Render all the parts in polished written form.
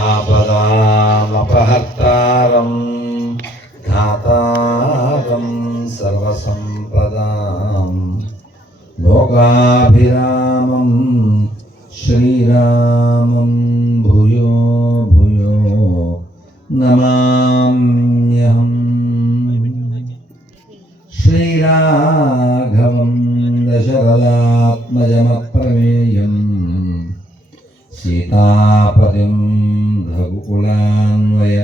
ఆపదామపహర్తారం ధాతారం సర్వసంపదాం లోకాభిరామం శ్రీరామం భూయో భూయో నమామ్యహం. శ్రీరాఘవం దశరథాత్మజమప్రమేయం సీతాపతిం రఘుకులాన్వయ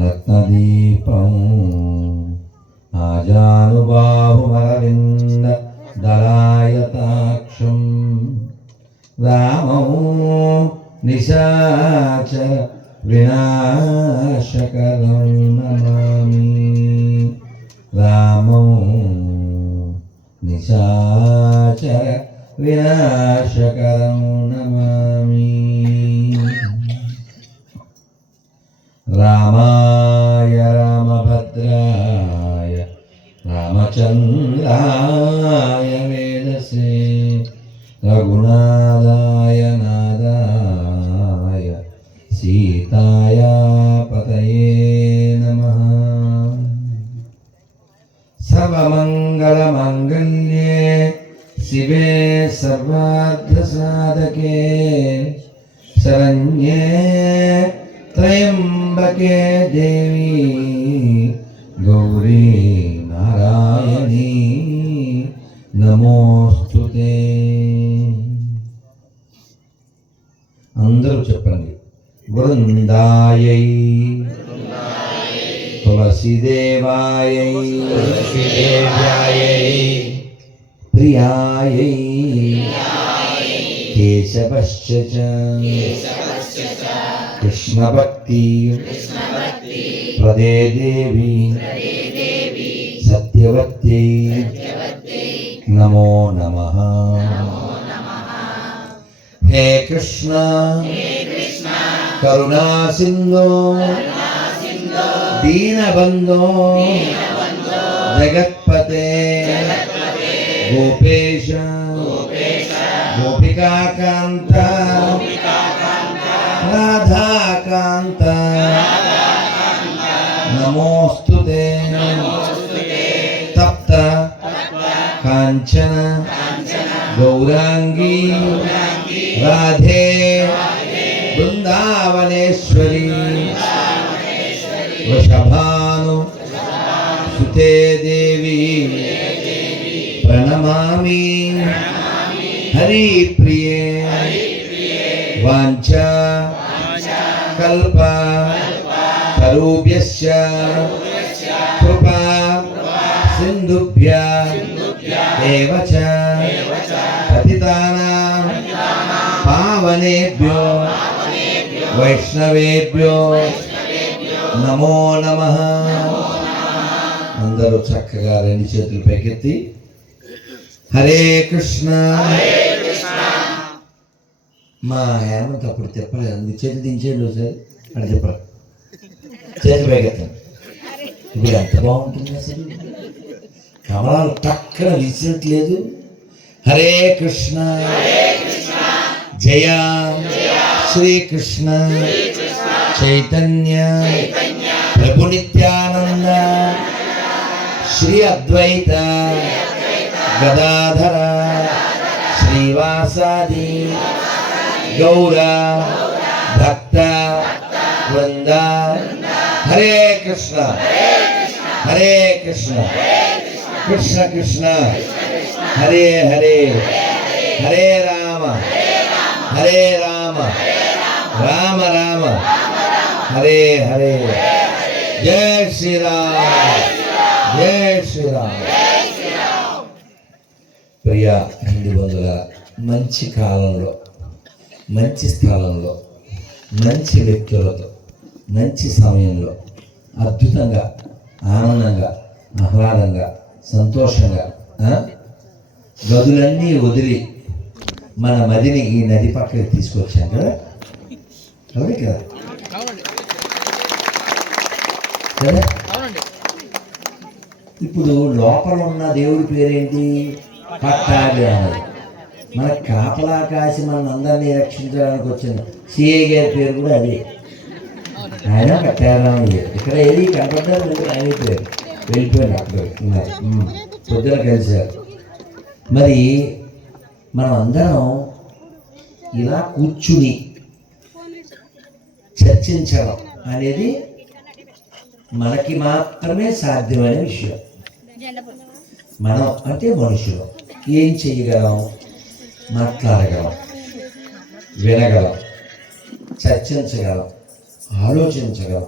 రత్నదీపం ఆజానుబాహుమరవింద దళాయతాక్షం రామో నిశాచర వినాశకరం నమామి. రామో నిశాచర వినాశకరం నమామి. రామాయ రామభద్రాయ రామచంద్రాయ వేదసే రఘునాథాయ నాదాయ సీతాయ పతయే నమః. సర్వమంగళమాంగళ్యే శివే సర్వార్థసాధకే శరణ్యే త్రయంబకే దేవి గౌరీ నారాయణీ నమోస్తుతే. అందరూ చెప్పండి. వృందాయై తులసీదేవాయై ప్రియాయై కేశవశ్చ కృష్ణభక్తి ప్రదే దేవి సత్యవత్యై నమో నమః. హే కృష్ణ కరుణా సింధో దీనబంధో జగత్పతే గోపేశ గోపికాకాంత రాధాకాంత నమోస్తుతే. తప్త కాంచన గౌరాంగీ రాధే బృందావనేశ్వరి వృషభాను సుతే దేవి ప్రణమామి. హరి ప్రియే వాంఛా కల్ప తరుభ్యశ్చ కృపా సింధుభ్య ఏవ చ పతితానాం పావనేభ్యో వైష్ణవేభ్యో నమో నమః. అందరూ చక్కగా రెండు చేతులు పైకెత్తి హరే కృష్ణ. మా హేమంత్ అప్పుడు చెప్పలేదు, చేతి దించేది ఒకసారి అని చెప్పరు, చేతి పైకెత్తాను. ఇప్పుడు ఎంత బాగుంటుంది అసలు, కమలాలు టక్కన విసిరట్లేదు. హరే కృష్ణ జయ శ్రీకృష్ణ చైతన్య ప్రభు నిత్యానంద శ్రీ అద్వైత గదాధర శ్రీవాసాది గౌర భక్త వృంద. హరే కృష్ణ హరే కృష్ణ కృష్ణ కృష్ణ హరే హరే హరే రామ హరే రామ రామ రామ హరే హరే. జై శ్రీరామ్ జై శ్రీరామ్. ప్రియ హిందూ బంధువుల, మంచి కాలంలో మంచి స్థలంలో మంచి వ్యక్తులతో మంచి సమయంలో అద్భుతంగా ఆనందంగా ఆహ్లాదంగా సంతోషంగా గదులన్నీ వదిలి మన మదిని ఈ నది పక్కకి తీసుకొచ్చాం కదా, అవునే కదా కదా. ఇప్పుడు లోపల ఉన్న దేవుడి పేరేంటి? పట్టాభి అన్నది. మన కాపలా కాసి మన అందరినీ రక్షించడానికి వచ్చిన సిఐ గారి పేరు కూడా అదే. ఆయన కట్టారామయ్య. ఇక్కడ ఏది కనపడ్డారు ఆయన అయిపోయారు, వెళ్ళిపోయారు, అక్కడ ఉన్నారు. పొద్దున కలిశారు. మరి మనం అందరం ఇలా కూర్చుని చర్చించడం అనేది మనకి మాత్రమే సాధ్యమైన విషయం. మనం అంటే మనుషులు ఏం చేయగలం? మాట్లాడగలం, వినగలం, చర్చించగలం, ఆలోచించగలం,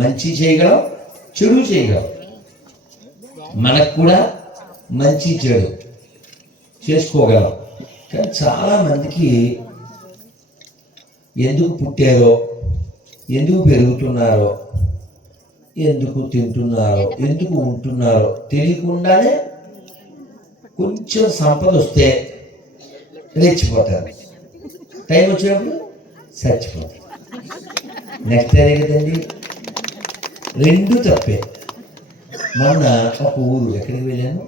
మంచి చేయగలం, చెడు చేయగలం. మనకు కూడా మంచి చెడు చేసుకోగలం. కానీ చాలామందికి ఎందుకు పుట్టారో, ఎందుకు పెరుగుతున్నారో, ఎందుకు తింటున్నారో, ఎందుకు ఉంటున్నారో తెలియకుండానే కొంచెం సంపద వస్తే రెచ్చిపోతారు, టైం వచ్చినప్పుడు చచ్చిపోతారు. నెక్స్ట్ అదే కదండి, రెండు తప్పే. మొన్న ఒక ఊరు, ఎక్కడికి వెళ్ళాను,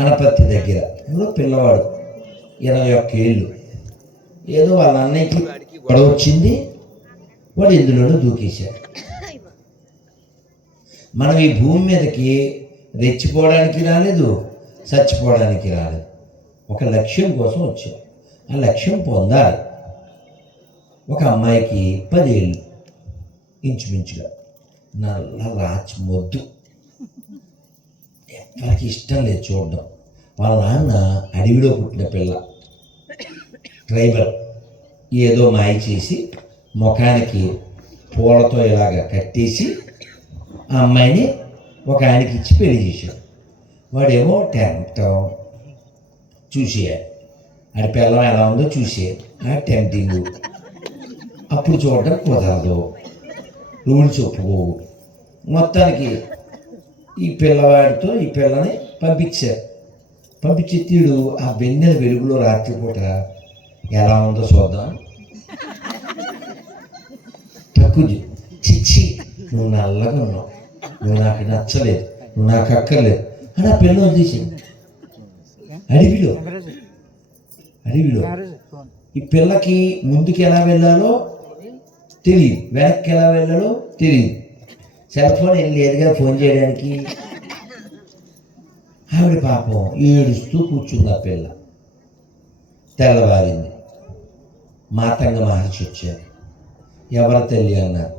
అనపత్తి దగ్గర ఏదో పిల్లవాడు 21 ఏళ్ళు, ఏదో వాళ్ళ అన్నయ్యకి గొడవ వచ్చింది, వాడు ఇందులోనూ దూకేశాడు. మనం ఈ భూమి మీదకి రెచ్చిపోవడానికి రాలేదు, చచ్చిపోవడానికి రాలేదు. ఒక లక్ష్యం కోసం వచ్చాం, ఆ లక్ష్యం పొందాలి. ఒక అమ్మాయికి 10 ఏళ్ళు ఇంచుమించుగా, నల్ల రాచి మొద్దు, ఎవరికి ఇష్టం లేదు చూడడం. వాళ్ళ నాన్న అడవిలో పుట్టిన పిల్ల, ట్రైబల్, ఏదో మాయ చేసి ముఖానికి పూలతో ఇలాగ కట్టేసి ఆ అమ్మాయిని ఒక ఆయనకి ఇచ్చి పెళ్లి చేశాడు. వాడేమో టెంప్టం చూసేయాలి, ఆడి పిల్లం ఎలా ఉందో చూసేయాలి, ఆ టెంప్టింగ్. అప్పుడు చూడడం కుదరదు, రూల్స్ ఒప్పుకోవు. మొత్తానికి ఈ పిల్లవాడితో ఈ పిల్లని పంపించారు. పంపించి తీడు ఆ వెన్నెల వెలుగులో రాత్రిపూట ఎలా ఉందో చూద్దాం, తక్కువ చిచ్చి నువ్వు నల్లగా ఉన్నావు, నువ్వు నాకు నచ్చలేదు, నువ్వు నాకు అక్కర్లేదు అని ఆ పిల్ల వదిలేసింది. అడవిలో ఈ పిల్లకి ముందుకు ఎలా వెళ్ళాలో తెలియదు, వెనక్కి ఎలా వెళ్ళాలో తెలియదు. సెల్ ఫోన్ ఏం లేదుగా ఫోన్ చేయడానికి. ఆవిడ పాపం ఏడుస్తూ కూర్చుంది. ఆ పిల్ల తెల్లవారింది. మాతంగ మహర్షి వచ్చారు. ఎవరి తల్లి అన్నారు.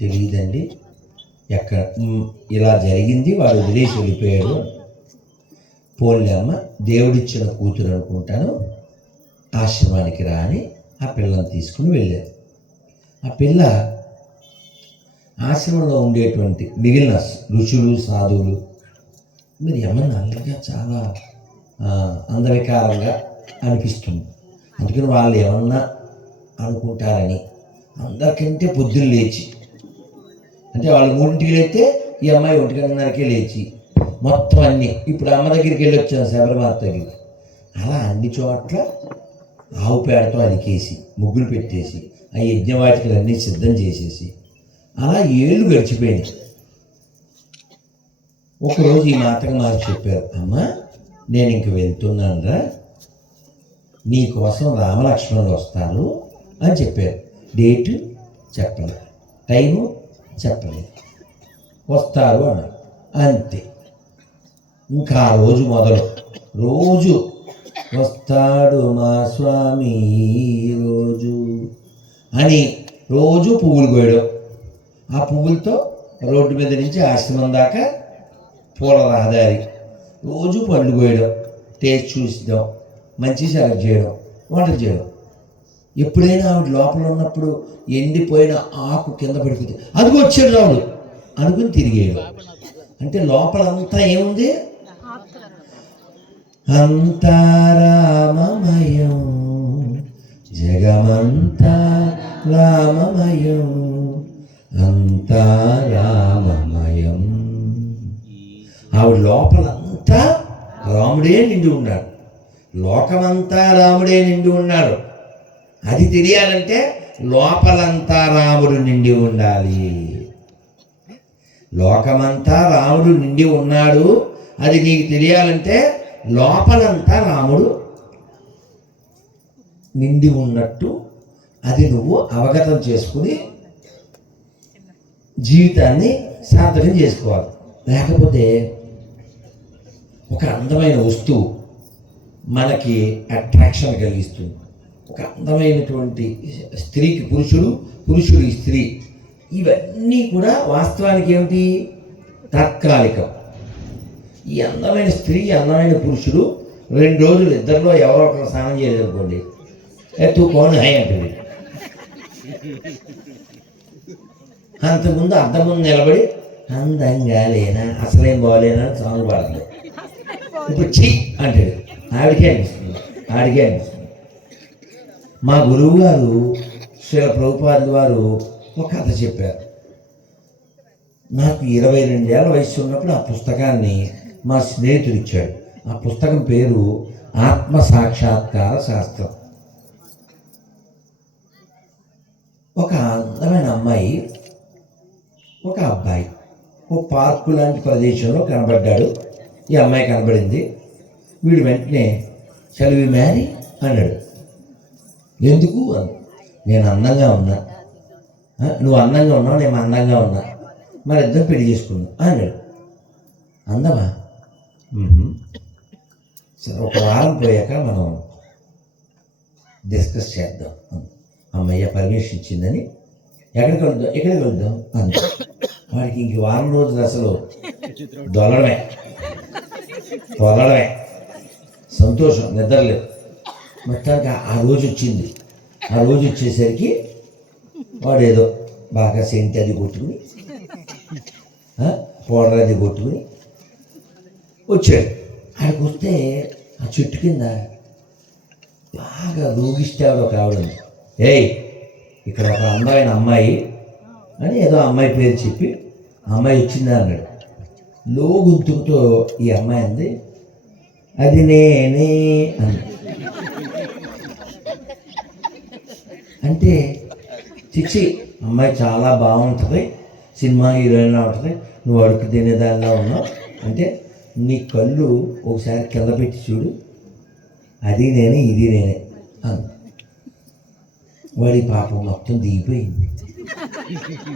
తెలియదండి, ఎక్కడ ఇలా జరిగింది, వాడు వదిలేసి వెళ్ళిపోయాడు. పోన్లే అమ్మ, దేవుడిచ్చిన కూతురు అనుకుంటాను, ఆశ్రమానికి రా అని ఆ పిల్లని తీసుకుని వెళ్ళారు. ఆ పిల్ల ఆశ్రమంలో ఉండేటువంటి మిగిలిన ఋషులు, సాధువులు మీరు ఏమన్నా నల్లగా చాలా అందవికారంగా అనిపిస్తుంది, అందుకని వాళ్ళు ఏమన్నా అనుకుంటారని అందరికంటే పొద్దున్న లేచి, అంటే వాళ్ళు 3ంటికి లేస్తే ఈ అమ్మాయి 1:30కే లేచి మొత్తం అన్నీ, ఇప్పుడు అమ్మ దగ్గరికి వెళ్ళి వచ్చాను, శబరిమాత దగ్గరికి, అలా అన్ని చోట్ల ఆవు పేడతో అలికేసి ముగ్గులు పెట్టేసి ఆ యజ్ఞవాటికలు అన్నీ సిద్ధం చేసేసి అలా ఏళ్ళు గడిచిపోయింది. ఒకరోజు ఈ మాతగా మాకు చెప్పారు, అమ్మ నేను ఇంక వెళ్తున్నానురా, నీ కోసం రామలక్ష్మణులు వస్తారు అని చెప్పారు. డేటు చెప్పలేదు, టైము చెప్పలేదు, వస్తారు అన్నారు. అంతే. ఇంకా ఆ రోజు మొదలు రోజు వస్తాడు మా స్వామి రోజు అని రోజు పువ్వులు కోయడం, ఆ పువ్వులతో రోడ్డు మీద నుంచి ఆశ్రమం దాకా పూల రహదారి, రోజు పండ్లు కోయడం, టేస్ట్ చూసిద్దాం, మంచి సెలెక్ట్ చేయడం, వంట చేయడం. ఎప్పుడైనా ఆవిడ లోపల ఉన్నప్పుడు ఎండిపోయిన ఆకు కింద పడిపోతే అదిగో వచ్చాడు రావుడు అనుకుని తిరిగేయడం. అంటే లోపలంతా ఏముంది? అంతా రామమయం, జగమంతా రామమయం, అంతా రామమయం. ఆవిడ లోపలంతా రాముడే నిండి ఉన్నాడు, లోకమంతా రాముడే నిండి ఉన్నాడు. అది తెలియాలంటే లోపలంతా రాముడు నిండి ఉండాలి. లోకమంతా రాముడు నిండి ఉన్నాడు, అది నీకు తెలియాలంటే లోపలంతా రాముడు నిండి ఉన్నట్టు అది నువ్వు అవగతం చేసుకుని జీవితాన్ని సార్థకం చేసుకోవాలి. లేకపోతే ఒక అందమైన వస్తువు మనకి అట్రాక్షన్ కలిగిస్తుంది. ఒక అందమైనటువంటి స్త్రీకి పురుషుడు, పురుషుడు స్త్రీ, ఇవన్నీ కూడా వాస్తవానికి ఏమిటి? తాత్కాలికం. ఈ అందమైన స్త్రీ, అందమైన పురుషుడు 2 రోజులు ఇద్దరిలో ఎవరో ఒకరు స్నానం చేయలేదనుకోండి, తూ కోన్ హై అంటుంది. అంతకుముందు అద్దం ముందు నిలబడి అందంగా లేనా, అసలేం బాగోలేనా అని సాంగ్ పాడలేదు. ఇప్పుడు ఛీ అంటాడు. ఆవిడకే అనిపిస్తుంది, ఆడికే అనిపిస్తుంది. మా గురువు గారు శ్రీల ప్రభుపాదుల వారు ఒక కథ చెప్పారు. నాకు 22 ఏళ్ళ వయసు ఉన్నప్పుడు ఆ పుస్తకాన్ని మా స్నేహితుడు ఇచ్చాడు. ఆ పుస్తకం పేరు ఆత్మ సాక్షాత్కార శాస్త్రం. ఒక అందమైన అమ్మాయి, ఒక అబ్బాయి ఒక పార్కు లాంటి ప్రదేశంలో కనబడ్డాడు. ఈ అమ్మాయి కనబడింది. వీడు వెంటనే షల్ వి మ్యారీ అన్నాడు. ఎందుకు అని. నేను అందంగా ఉన్నా, నువ్వు అందంగా ఉన్నావు, నేను అందంగా ఉన్నా, మరి ఇద్దరు పెళ్లి చేసుకున్నా అన్నాడు. అందమా? సరే, ఒక వారం పోయాక మనం డిస్కస్ చేద్దాం. అమ్మయ్య పర్మిషన్ ఇచ్చిందని ఎక్కడికి వెళ్దాం అంది. వాడికి ఇంక వారం రోజులు అసలు దొలడమే సంతోషం, నిద్రలేదు. మొత్తానికి ఆ రోజు వచ్చింది. ఆ రోజు వచ్చేసరికి వాడు ఏదో బాగా సెంట్ అది కొట్టుకుని, పౌడర్ అది కొట్టుకుని వచ్చాడు. ఆడికి వస్తే ఆ చెట్టు కింద బాగా రోగిస్తాడు ఒక ఆవిడ. ఏయ్, ఇక్కడ ఒక అందమైన అమ్మాయి అని ఏదో అమ్మాయి పేరు చెప్పి అమ్మాయి వచ్చిందా అన్నాడు. లో గొంతుకుతో ఈ అమ్మాయి అంది, అది నేనే అని. అంటే చిచ్చి, అమ్మాయి చాలా బాగుంటుంది, సినిమా హీరోయిన్లా ఉంటుంది, నువ్వు అడుగు తినేదానిలా ఉన్నావు అంటే నీ కళ్ళు ఒకసారి కింద పెట్టి చూడు, అది నేనే ఇది నేనే అంది. వాడి పాపం మొత్తం దిగిపోయింది.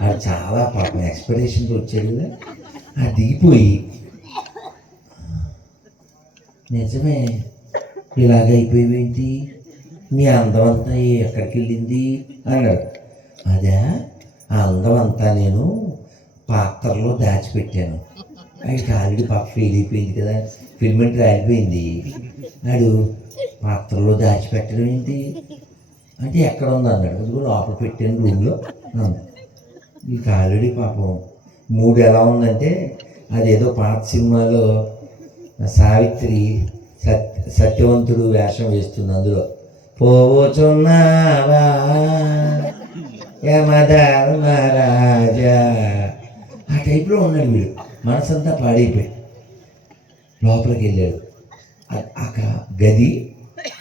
అది చాలా పాపం ఎక్స్పెక్టేషన్తో వచ్చాడు కదా, అది దిగిపోయి నిజమే ఇలాగైపోయేవేంటి, నీ అందం అంతా ఎక్కడికి వెళ్ళింది అన్నాడు. అదే, ఆ అందం అంతా నేను పాత్రలో దాచిపెట్టాను. వాడికి ఆల్రెడీ పాప ఫెయిల్ అయిపోయింది కదా, ఫిల్మెంట్ రాలిపోయింది. వాడు పాత్రలో దాచిపెట్టడం ఏంటి అంటే ఎక్కడ ఉంది అన్నాడు. అది లోపల పెట్టాను రూమ్లో అన్నాడు. ఇక ఆల్రెడీ పాపం మూడు ఎలా ఉందంటే, అదేదో పాత సినిమాలో సావిత్రి సత్యవంతుడు వేషం వేస్తుంది. అందులో పోచున్నావా యమధర్మరాజా, ఆ టైప్లో ఉన్నాడు వీడు. మనసంతా పాడైపోయి లోపలికి వెళ్ళాడు. ఆ గది,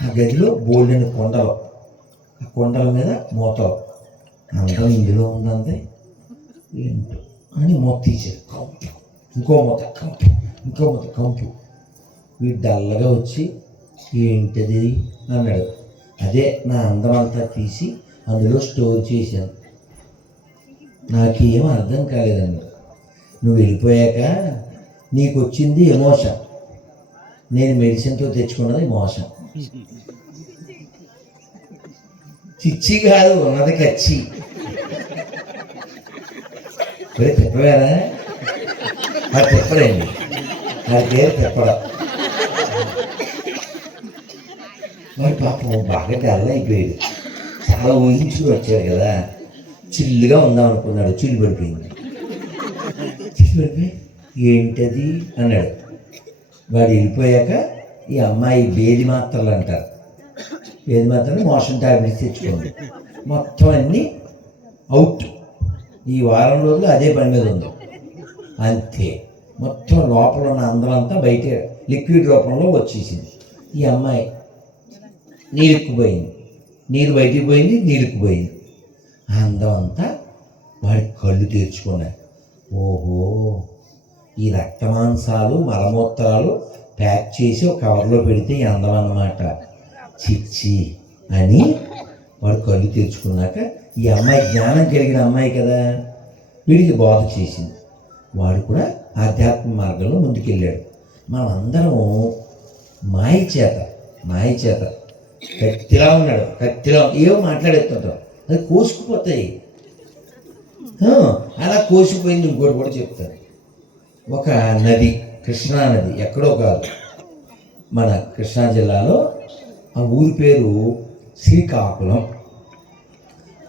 ఆ గదిలో బోల్డెన్ కొండలు, ఆ కొండల మీద మూతలు, అందరం ఇందులో ఉందంతే ఏంటో అని మూత తీసాడు. కంపు, ఇంకో మూత కంపు, ఇంకో మూత కంపు. వీడు డల్లగా వచ్చి ఏంటది అన్నాడు. అదే నా అందం అంతా తీసి అందులో స్టోర్ చేశాను, నాకేం అర్థం కాలేదన్నాడు. నువ్వు వెళ్ళిపోయాక నీకు వచ్చింది ఎమోషన్, నేను మెడిసిన్తో తెచ్చుకున్నది మోషన్. చిచ్చి కాదు, ఉన్నది కచ్చి. మరి తిప్పవేరా? అది తిప్పడండి, అది పేరు తిప్పడం. మరి పాపం బాగా డల్ అయిపోయాడు. చాలా ఊహించుకుని వచ్చాడు కదా, చిల్లుగా ఉందాం అనుకున్నాడు. చిల్లు పడిపోయింది. చిల్లు పడిపోయి ఏంటది అన్నాడు. వాడు వెళ్ళిపోయాక ఈ అమ్మాయి బేది మాత్రలు అంటారు, బేది మాత్రలు మోషన్ టాబ్లెట్స్ తెచ్చుకోండి. మొత్తం అన్నీ అవుట్. ఈ వారం రోజులు అదే పని మీద ఉంది అంతే. మొత్తం లోపల ఉన్న అందమంతా బయట లిక్విడ్ రూపంలో వచ్చేసింది. ఈ అమ్మాయి నీరుక్కుపోయింది, నీరు బయటికి పోయింది, నీరుక్కుపోయింది. ఆ అందం అంతా వాడి కళ్ళు తెరుచుకున్నాయి. ఓహో, ఈ రక్తమాంసాలు మలమూత్రాలు ప్యాక్ చేసి ఒక కవర్లో పెడితే ఈ అందం అన్నమాట. చిచ్చి అని వాడు కళ్ళు తెరుచుకున్నాక ఈ అమ్మాయి జ్ఞానం కలిగిన అమ్మాయి కదా, వీడికి బోధ చేసింది. వాడు కూడా ఆధ్యాత్మిక మార్గంలో ముందుకెళ్ళాడు. మనం అందరం మాయ చేత కత్తిలా ఉన్నాడు, కత్తిలా ఏవో మాట్లాడేస్తుంటాం, అది కోసుకుపోతాయి. అలా కోసిపోయింది. ఇంకోటి కూడా చెప్తాను. ఒక నది, కృష్ణా నది, ఎక్కడో కాదు, మన కృష్ణా జిల్లాలో. ఆ ఊరి పేరు శ్రీకాకుళం.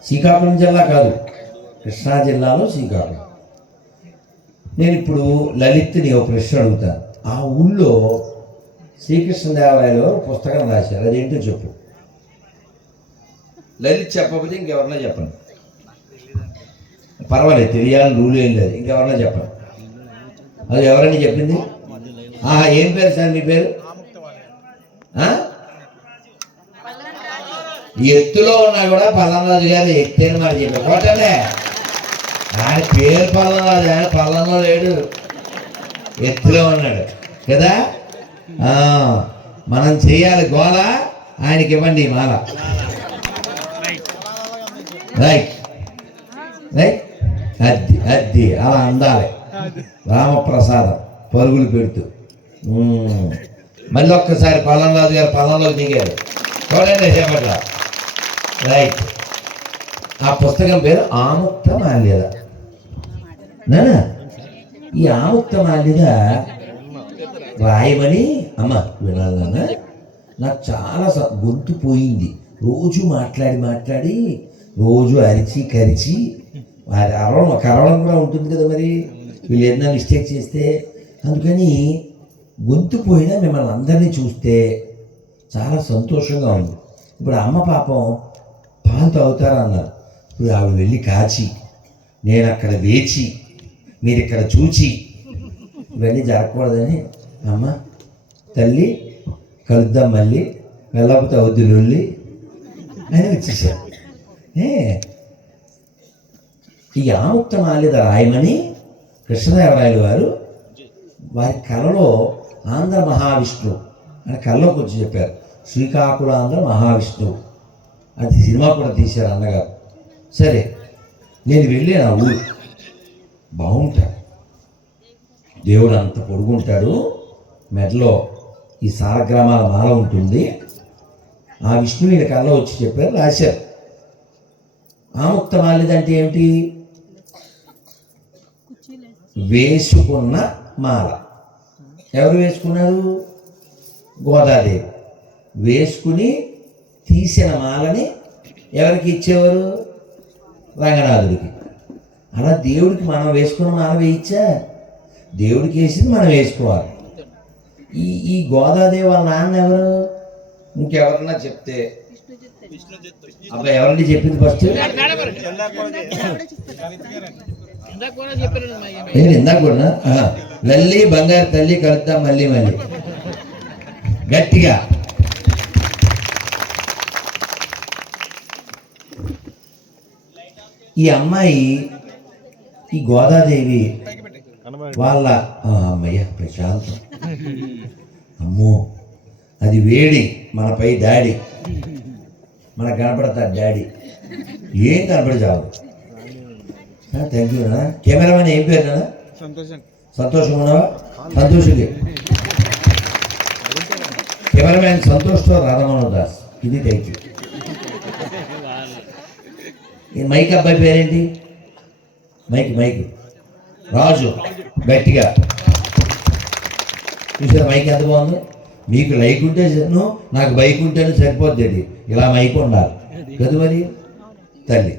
శ్రీకాకుళం జిల్లా కాదు, కృష్ణా జిల్లాలో శ్రీకాకుళం. నేను ఇప్పుడు లలిత్ని ఒక ప్రశ్న అడుగుతాను. ఆ ఊళ్ళో శ్రీకృష్ణదేవరాయలు పుస్తకం రాశారు, అదేంటో చెప్పు. లలిత్ చెప్పకపోతే ఇంకెవరన్నా చెప్పండి, పర్వాలేదు, తెలియాలని రూల్ ఏం లేదు, ఇంకెవరన్నా చెప్పండి. అది ఎవరని చెప్పింది? ఏం పేరు సార్ మీ పేరు? ఎత్తులో ఉన్నా కూడా పల్లంరాజు గారు ఎత్తేని మాట చెప్పారు. కోటలే ఆయన పేరు పల్లంరాజు, ఆయన పల్లంలో లేడు, ఎత్తులో ఉన్నాడు కదా. మనం చేయాలి గోల, ఆయనకి ఇవ్వండి మాల. రైట్ రైట్, అద్ది అలా అందాలి. రామప్రసాదం పరుగులు పెడుతూ. మళ్ళీ ఒక్కసారి పల్లంరాజు గారు పల్లంలో దిగారు, చూడండి చేపట్ల. రైట్. ఆ పుస్తకం పేరు ఆముక్త మాల్యద. ఈ ఆముక్త మాల్యద రాయమని అమ్మ వినాలన్నా, నాకు చాలా గొంతు పోయింది. రోజు మాట్లాడి రోజు అరిచి కరిచి కరవడం కూడా ఉంటుంది కదా, మరి వీళ్ళు ఏదైనా మిస్టేక్ చేస్తే. అందుకని గొంతు పోయినా మిమ్మల్ని అందరినీ చూస్తే చాలా సంతోషంగా ఉంది. ఇప్పుడు అమ్మ పాపం పాలు తాగుతారా అన్నారు. ఇప్పుడు ఆవిడ వెళ్ళి కాచి, నేను అక్కడ వేచి, మీరు ఇక్కడ చూచి, ఇవన్నీ జరగకూడదని అమ్మ తల్లి కలుద్దాం మళ్ళీ, వెళ్ళకపోతే వద్దులొల్లి అని వచ్చేసారు. ఈ ఆముక్త మాల్యద రాయమని కృష్ణదేవరాయలు వారు వారి కళలో ఆంధ్ర మహావిష్ణువు అని కళ్ళలోకి వచ్చి చెప్పారు. శ్రీకాకుళాంధ్ర మహావిష్ణువు అది సినిమా కూడా తీశారు అన్నగారు. సరే, నేను వెళ్ళాను ఆ ఊరు. బాగుంటాడు దేవుడు, అంత పొడుగుంటాడు, మెడలో ఈ సారగ్రామాల మాల ఉంటుంది. ఆ విష్ణువుని కళ్ళలో వచ్చి చెప్పారు, రాశారు. ఆముక్త మాల్యద అంటే ఏమిటి? వేసుకున్న మాల. ఎవరు వేసుకున్నారు? గోదాదేవి. వేసుకుని తీసిన మాలని ఎవరికి ఇచ్చేవారు? రంగనాథుడికి. అలా దేవుడికి మనం వేసుకున్న మాల వేయించా? దేవుడికి వేసింది మనం వేసుకోవాలి. ఈ గోదాదేవి వాళ్ళ నాన్న ఎవరు? ఇంకెవరన్నా చెప్తే. అబ్బాయి ఎవరండి చెప్పింది ఫస్ట్? నేను ఇందాక కూడా లల్లి బంగారు తల్లి కలుద్దాం మళ్ళీ మళ్ళీ గట్టిగా. ఈ అమ్మాయి, ఈ గోదాదేవి వాళ్ళ అమ్మయ్య ప్రశాంతం. అమ్మో, అది వేడి, మనపై దాడి. మనకు కనపడతాడు డాడీ, ఏం కనపడి చాలు. థ్యాంక్ యూ నాన్న. కెమెరామెన్ ఏం పేరు నాన్న? సంతోషం ఉన్నావా? సంతోషుడి కెమెరామెన్ సంతోష్తో రాధమోహన్ దాస్. ఇది థ్యాంక్ యూ. ఈ మైక్ అబ్బాయి పేరేంటి? మైక్ రాజు. గట్టిగా చూసారా మైక్ ఎంత బాగుంది? మీకు లైక్ ఉంటే నాకు బైక్ ఉంటేనే సరిపోద్ది, ఇలా మైక్ ఉండాలి కదా మరి తల్లి.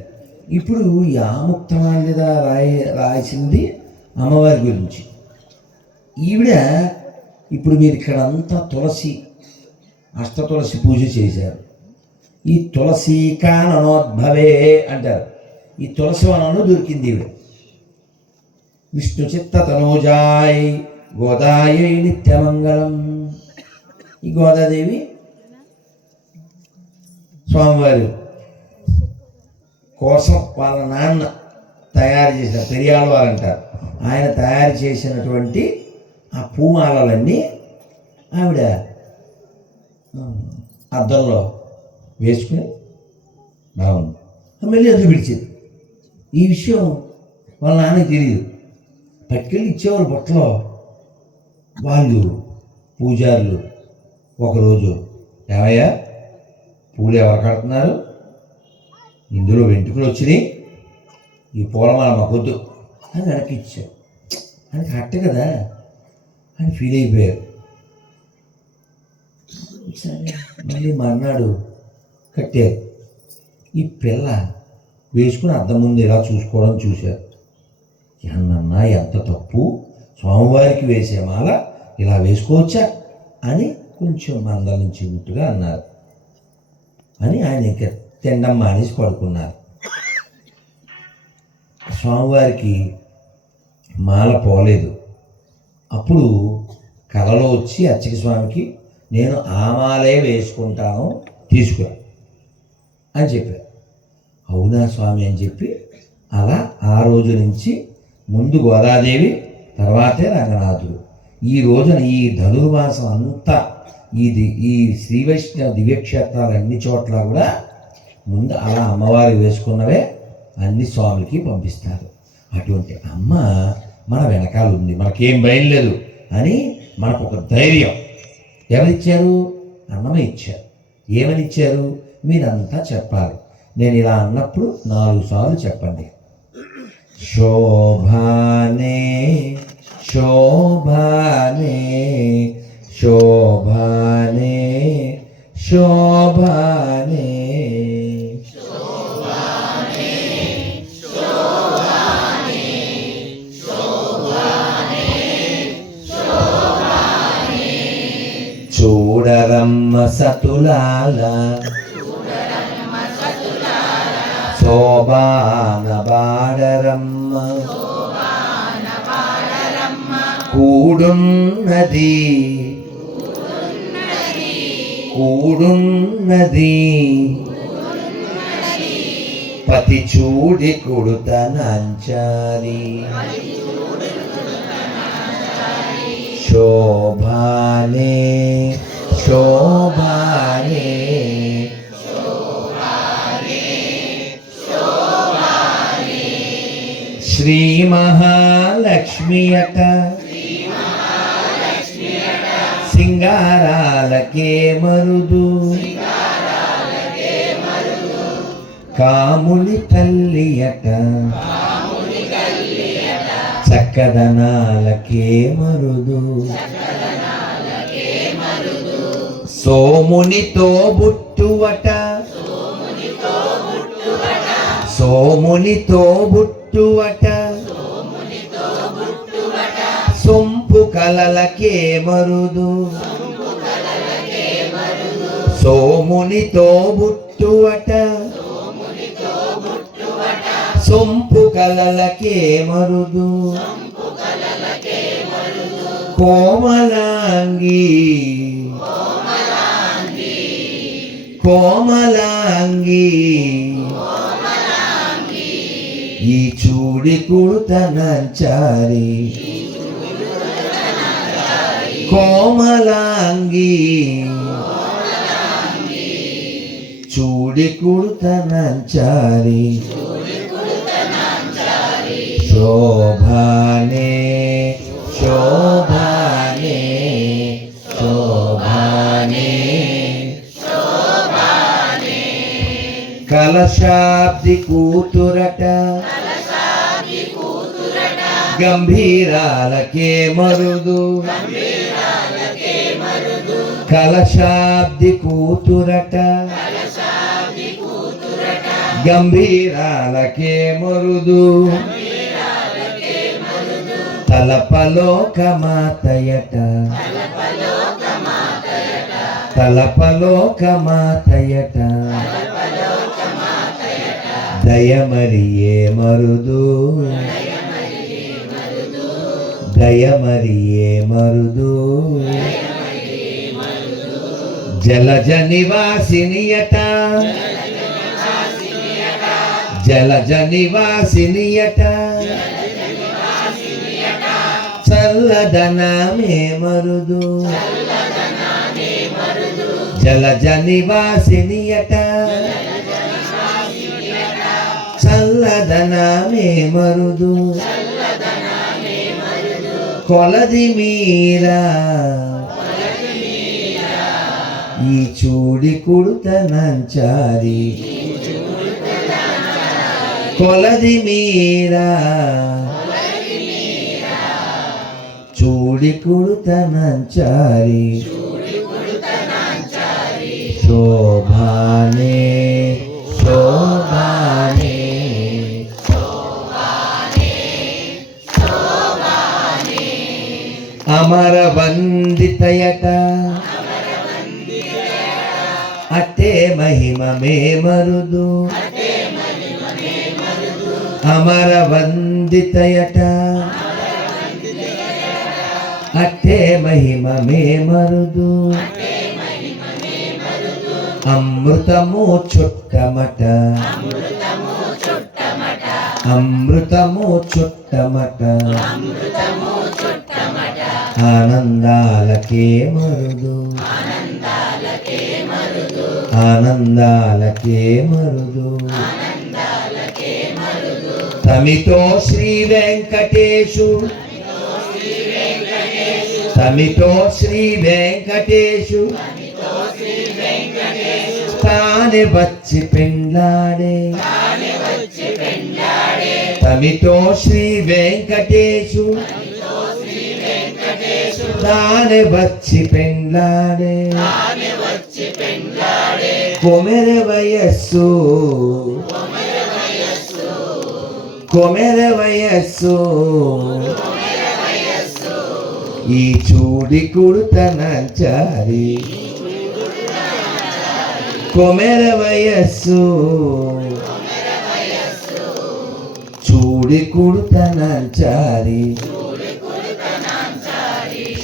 ఇప్పుడు ఈ ఆముక్త మాల్యద రాసింది అమ్మవారి గురించి. ఈవిడ ఇప్పుడు మీరు ఇక్కడ అంతా తులసి, అష్టతులసి పూజ చేశారు. ఈ తులసి కాననోద్భవే అంటారు. ఈ తులసి వనంలో దొరికింది ఈవిడ. విష్ణు చిత్త తనోజాయ్ గోదాయై నిత్యమంగళం. ఈ గోదాదేవి స్వామివారు కోసం వాళ్ళ నాన్న తయారు చేసిన, పెరియాళ్ళవారు అంటారు, ఆయన తయారు చేసినటువంటి ఆ పూమాలలన్నీ ఆవిడ అద్దంలో వేసుకుని బాగుంది. మళ్ళీ అందులో విడిచేది. ఈ విషయం వాళ్ళ నాన్నకి తెలియదు. పట్టుకెళ్ళి ఇచ్చేవారు బొట్టలో. వాళ్ళు పూజారులు ఒకరోజు, ఏమయ్యా పూలు ఎవరు కడుతున్నారు, ఇందులో వెంట్రుకలు వచ్చినాయి, ఈ పూలమాల మాకొద్దు అని వెనక్కి ఇచ్చారు. అని కరెక్ట్ కదా అని ఫీల్ అయిపోయారు. సరే మళ్ళీ మర్నాడు కట్టారు. ఈ పిల్ల వేసుకుని అద్దం ముందు ఇలా చూసుకోవడం చూశారు. అన్నన్నా ఎంత తప్పు, స్వామివారికి వేసే మాల ఇలా వేసుకోవచ్చా అని కొంచెం మందలించినట్టుగా అన్నారు. అని ఆయన ఇంకా తిండం మానేసి పడుకున్నారు. స్వామివారికి మాల పోలేదు. అప్పుడు కలలో వచ్చి అర్చక స్వామికి, నేను ఆ మాలే వేసుకుంటాను, తీసుకురా అని చెప్పారు. అవునా స్వామి అని చెప్పి అలా ఆ రోజు నుంచి ముందు గోదాదేవి, తర్వాతే రంగనాథుడు. ఈ రోజున ఈ ధనుర్మాసం అంతా ఈ శ్రీ వైష్ణవ దివ్యక్షేత్రాలు అన్ని చోట్ల కూడా ముందు అలా అమ్మవారు వేసుకున్నవే అన్ని స్వామికి పంపిస్తారు. అటువంటి అమ్మ మన వెనకాల ఉంది, మనకేం భయం లేదు అని మనకు ఒక ధైర్యం ఎవరిచ్చారు? అన్నమే ఇచ్చారు. ఏమని ఇచ్చారు? మీరంతా చెప్పాలి. నేను ఇలా అన్నప్పుడు 4 సార్లు చెప్పండి. శోభానే శోభానే శోభానే శోభానే చూడరమ్మ సతులాల శోభాన బాడరమ్మ కూడున్నది కూడున్నది పతి చూడి కొడుతనంచాలి శోభానే శోభానే శ్రీ మహాలక్ష్మియట సింగారాలకే మరుదు కాముని తల్లియట చక్కదనాలకే మరుదు సోమునితో బుట్టువట సోమునితో బుట్టువట సొంపు కలలకే మరుదు సోమునితో బుట్టువట సొంపు కలలకే మరుదు కోమలాంగి కోమలాంగి ఈ చూడి కుడుతనంచారి కోమలాంగి చూడి కుడుతనంచారి శోభానే శోభానే శోభానే కలశాబ్ది కూతురట గంభీరాలకే మరుదు కలశాబ్ది కూతురట గంభీరాలకే మరుదు తలపలోక మాతయట తలపలోక మాతయట దయమరియే మరుదు దయమరియే మరుదు జలజ నివాసినియట జలజ నివాసినియట చల్లదనమే మరుదు జలజ నివాసినియట మరుదు కొలది మీరా ఈ చూడి కుడుతనంచారి కొలది మీరా చూడి కుడుతనంచారి శోభానే శోభానే అమర వందితయట అట్టే మహిమ మే మరుదు అమర వందితయట అట్టే మహిమ మే మరుదు అమృతము చుట్టమట అమృతము చుట్టమట ఆనందాలకే మరుదు ఆనందాలకే మరుదు తమితో శ్రీ వెంకటేశు తమితో శ్రీ వెంకటేశు తానే వచ్చి పెండ్లాడే తమితో శ్రీ వెంకటేశు తానే వచ్చి పెండ్లాడే కొమెర వయస్సు కొమెర వయస్సు ఈ చూడి కుడుతనంచారి కొమెర వయస్సు చూడి కుడుతనంచారి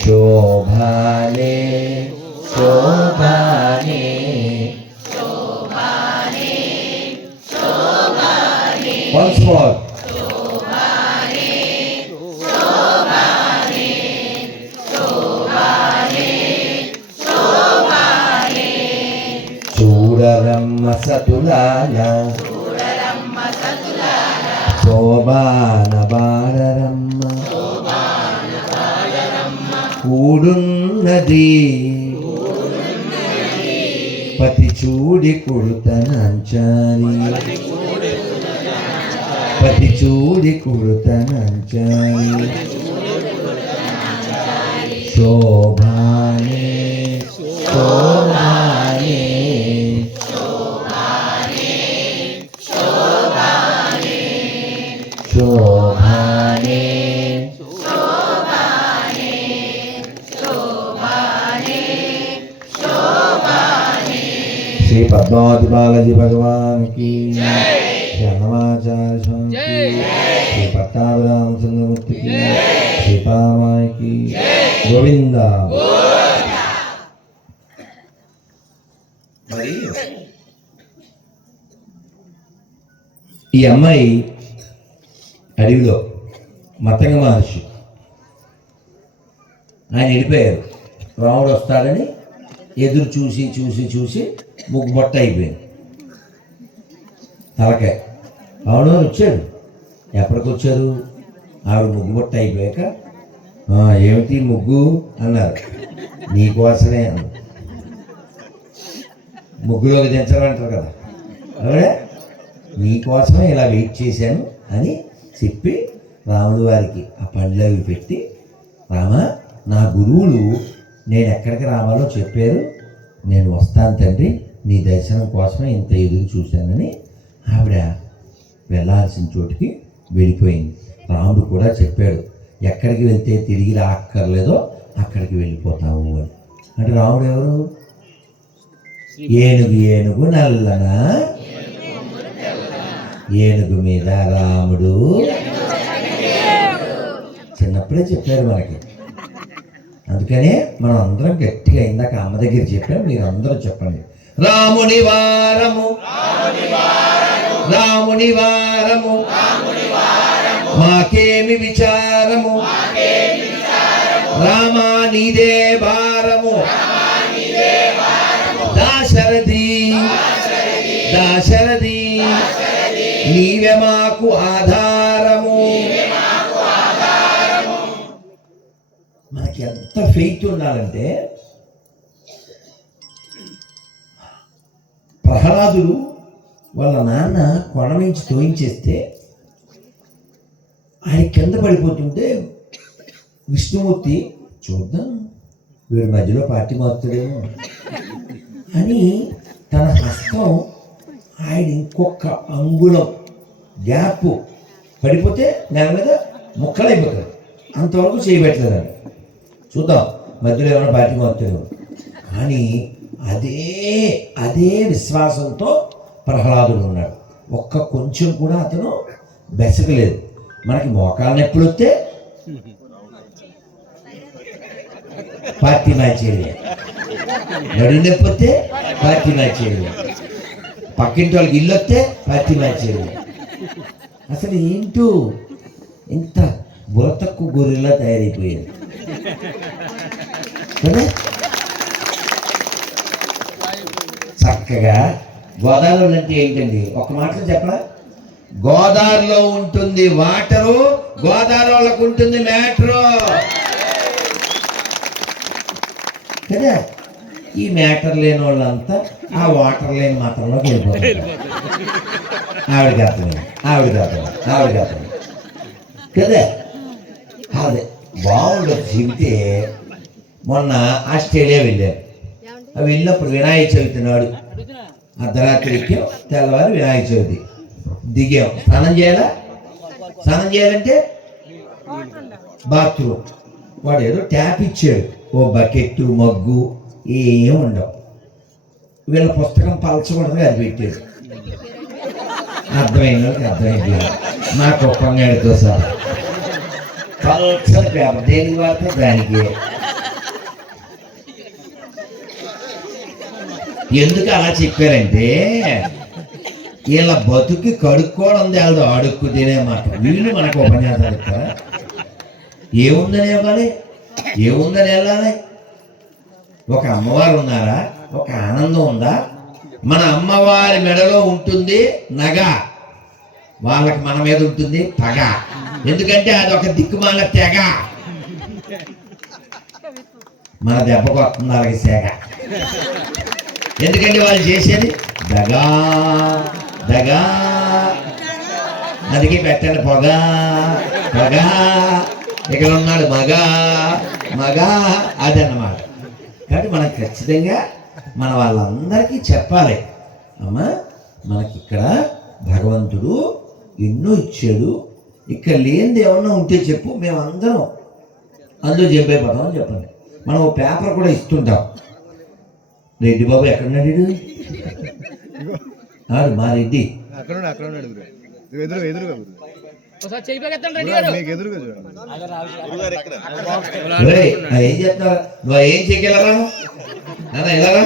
శోభానే శోభానే once more చూడరమ్మ సతులాల శోభాన బాడరమ్మ కూడున్నది పతి చూడి కుడుతనంచారి పతి చూడి కుడుతనంచారి శోభానే శోభానే శోభానే శ్రీ పద్మావతి బాలాజీ భగవాన్ కి శ్రీ అన్నమాచార్య స్వామి కి శ్రీ పట్టాభిరామచంద్రమూర్తి కి సీతామాయి కి గోవింద. మరి ఈ అమ్మాయి అడవిలో మతంగ మహర్షి ఆయన వెళ్ళిపోయారు. రాముడు వస్తాడని ఎదురు చూసి చూసి చూసి ముగ్గు బొట్ట అయిపోయింది తలకాయ. రాముడు వచ్చాడు. ఎప్పటికి వచ్చారు? ఆవిడ ముగ్గు బొట్ట అయిపోయాక ఏమిటి ముగ్గు అన్నారు. నీకోసమే అన్నారు. ముగ్గులోకి దించమంటారు కదా, ఆవిడే నీకోసమే ఇలా వెయిట్ చేశాను అని చెప్పి రాముడు వారికి ఆ పండ్లు అవి పెట్టి, రామ నా గురువులు నేను ఎక్కడికి రావాలో చెప్పారు, నేను వస్తాను తండ్రి, నీ దర్శనం కోసమే ఇంత ఎదురు చూశానని ఆవిడ వెళ్ళాల్సిన చోటికి వెళ్ళిపోయింది. రాముడు కూడా చెప్పాడు, ఎక్కడికి వెళ్తే తిరిగి రాక్కర్లేదో అక్కడికి వెళ్ళిపోతావు అని. అంటే రాముడు ఎవరు? ఏనుగు ఏనుగు నల్లనా, ఏనుగు మీద రాముడు. చిన్నప్పుడే చెప్పారు మనకి. అందుకనే మనం అందరం గట్టిగా ఇందాక అమ్మ దగ్గర చెప్పాం, మీరు అందరూ చెప్పండి. రాముని వారము రాముని వారము మాకేమి విచారము, రామా నీదే భారము, దాశరథి దాశరథి నీవే మాకు ఆధారము. మనకి ఎంత ఫెయిత్ ఉండాలంటే, ప్రహ్లాదుడు వాళ్ళ నాన్న కొండ నుంచి తోయించేస్తే ఆయన కింద పడిపోతుంటే విష్ణుమూర్తి చూద్దాం వీడి మధ్యలో పార్టీ మారుతాడేమో అని తన హస్తం ఆయన ఇంకొక అంగుళం గ్యాప్ పడిపోతే నేల మీద ముక్కలైపోతాడు. అంతవరకు చేయబెట్టలేదండి. చూద్దాం మధ్యలో ఏమైనా పార్టీ మారుతాడేమో కానీ అదే విశ్వాసంతో ప్రహ్లాదుడు ఉన్నాడు. కొంచెం కూడా అతను బెసకలేదు. మనకి మోకాళ్ళ నొప్పులు వస్తే పార్టీ మ్యాచ్ చేయలేదు, నడు నొప్పి వస్తే పార్టీ మ్యాచ్ చేయలేదు, పక్కింటి వాళ్ళకి ఇల్లు వస్తే పార్టీ మ్యాచ్ చేయలేదు. అసలు ఏంటో ఇంత బుర్ర తక్కువ గొర్రెలా తయారైపోయాడు కదా. చక్కగా గోదావరిలో అంటే ఏంటండి, ఒక మాటలో చెప్పరా, గోదావరిలో ఉంటుంది వాటరు, గోదావరి వాళ్ళకు ఉంటుంది మ్యాటరు కదా. ఈ మ్యాటర్ లేని వాళ్ళంతా ఆ వాటర్ లేని మాత్రంలోకి వెళ్ళిపోతారు. ఆవిడకి అర్థమైంది కదా. అదే బాగుండదు. చెబితే మొన్న ఆస్ట్రేలియా వెళ్ళారు. అవి వెళ్ళినప్పుడు వినాయక చవితి నాడు అర్ధరాత్రికి తెల్లవారు వినాయక చవితి దిగాం. స్నానం చేయాలంటే బాత్రూమ్ వాడు ఏదో ట్యాప్ ఇచ్చాడు, ఓ బకెట్ మగ్గు ఏం ఉండవు. వీళ్ళ పుస్తకం పలచకూడదు అది పెట్టాడు. అర్థమైన వాళ్ళకి అర్థమైంది. నాకు ఒప్పంగాడితో సార్ పలచని పేపర్ దేనికి వాడితే దానికి. ఎందుకు అలా చెప్పారంటే వీళ్ళ బతుకి కడుక్కోవడం తేలదు, అడుక్కు తినే మాట. వీళ్ళు మనకు ఉపన్యాసాలు ఇస్తారా? ఏముందని ఇవ్వాలి, ఏముందని వెళ్ళాలి? ఒక అమ్మవారు ఉన్నారా? ఒక ఆనందం ఉందా? మన అమ్మవారి మెడలో ఉంటుంది నగ, వాళ్ళకి మన మీద ఉంటుంది పగ. ఎందుకంటే అది ఒక దిక్కుమాల తెగ. మన దెబ్బకు వస్తుంది అలాగే సేగ. ఎందుకంటే వాళ్ళు చేసేది దగా దగా. అందుకే పెట్టండి పొగ ఇక్కడ ఉన్నాడు మగా అదన్నమాట. కాబట్టి మనం ఖచ్చితంగా మన వాళ్ళందరికీ చెప్పాలి, అమ్మా మనకి ఇక్కడ భగవంతుడు ఎన్నో ఇచ్చాడు, ఇక్కడ లేనిది ఏమన్నా ఉంటే చెప్పు, మేమందరం అందులో జంపైపోతాం అని చెప్పండి. మనం ఓ పేపర్ కూడా ఇస్తుంటాం. రెడ్డి బాబు ఎక్కడున్నాడు? మా రెడ్డి ఏం చేస్తున్నారు? నువ్వు ఏం చేయగలరా? ఎలాగా